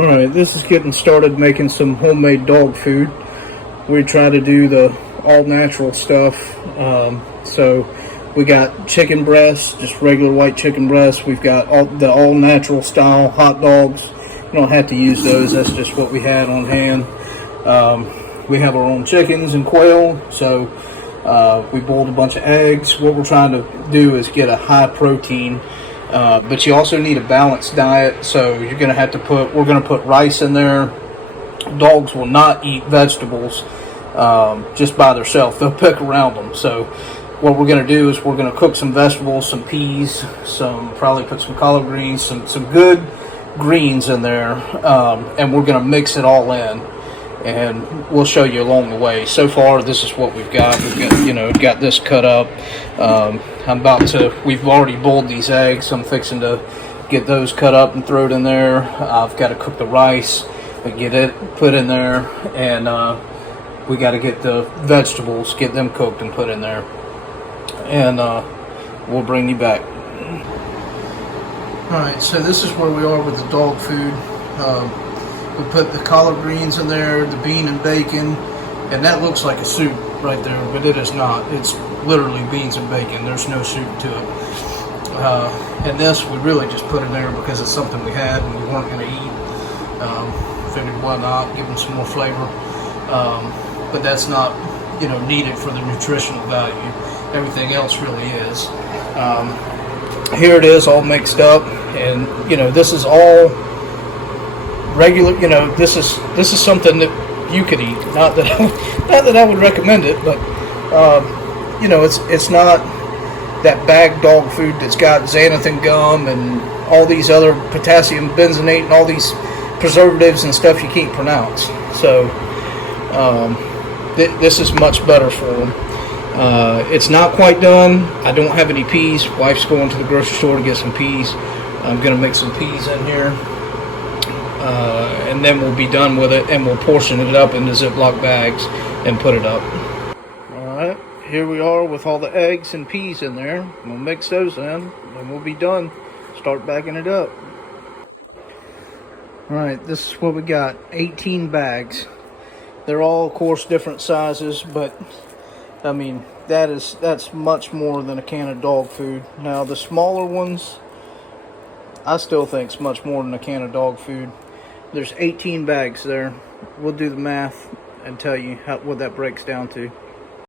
Alright, this is getting started making some homemade dog food. We try to do the all natural stuff. So we got chicken breasts, just regular white chicken breasts. We've got the all natural style hot dogs. You don't have to use those, that's just what we had on hand. We have our own chickens and quail, so we boiled a bunch of eggs. What we're trying to do is get a high protein, but you also need a balanced diet, so you're going to have to we're going to put rice in there. Dogs will not eat vegetables just by themselves. They'll pick around them. So what we're going to do is we're going to cook some vegetables, some peas, probably put some collard greens, some good greens in there, and we're going to mix it all in, and we'll show you along the way. So far, this is what we've got. Got this cut up. We've already boiled these eggs. I'm fixing to get those cut up and throw it in there. I've got to cook the rice and get it put in there, and we got to get the vegetables, get them cooked and put in there, and we'll bring you back. Alright, so this is where we are with the dog food. We put the collard greens in there, the bean and bacon, and that looks like a soup right there, but it is not. It's literally beans and bacon. There's no soup to it. And this we really just put in there because it's something we had and we weren't going to eat. Figured why not, give them some more flavor. But that's not, needed for the nutritional value. Everything else really is. Here it is, all mixed up, and this is all regular. This is something that you could eat. Not that I would recommend it, but it's not that bagged dog food that's got xanthan gum and all these other potassium benzoate and all these preservatives and stuff you can't pronounce. So this is much better for them. It's not quite done. I don't have any peas. Wife's going to the grocery store to get some peas. I'm going to make some peas in here, and then we'll be done with it, and we'll portion it up into Ziploc bags and put it up. Alright, here we are with all the eggs and peas in there. We'll mix those in, and we'll be done. Start backing it up. Alright, this is what we got. 18 bags. They're all, of course, different sizes, but I mean, that's much more than a can of dog food. Now, the smaller ones, I still think it's much more than a can of dog food. There's 18 bags there. We'll do the math and tell you what that breaks down to.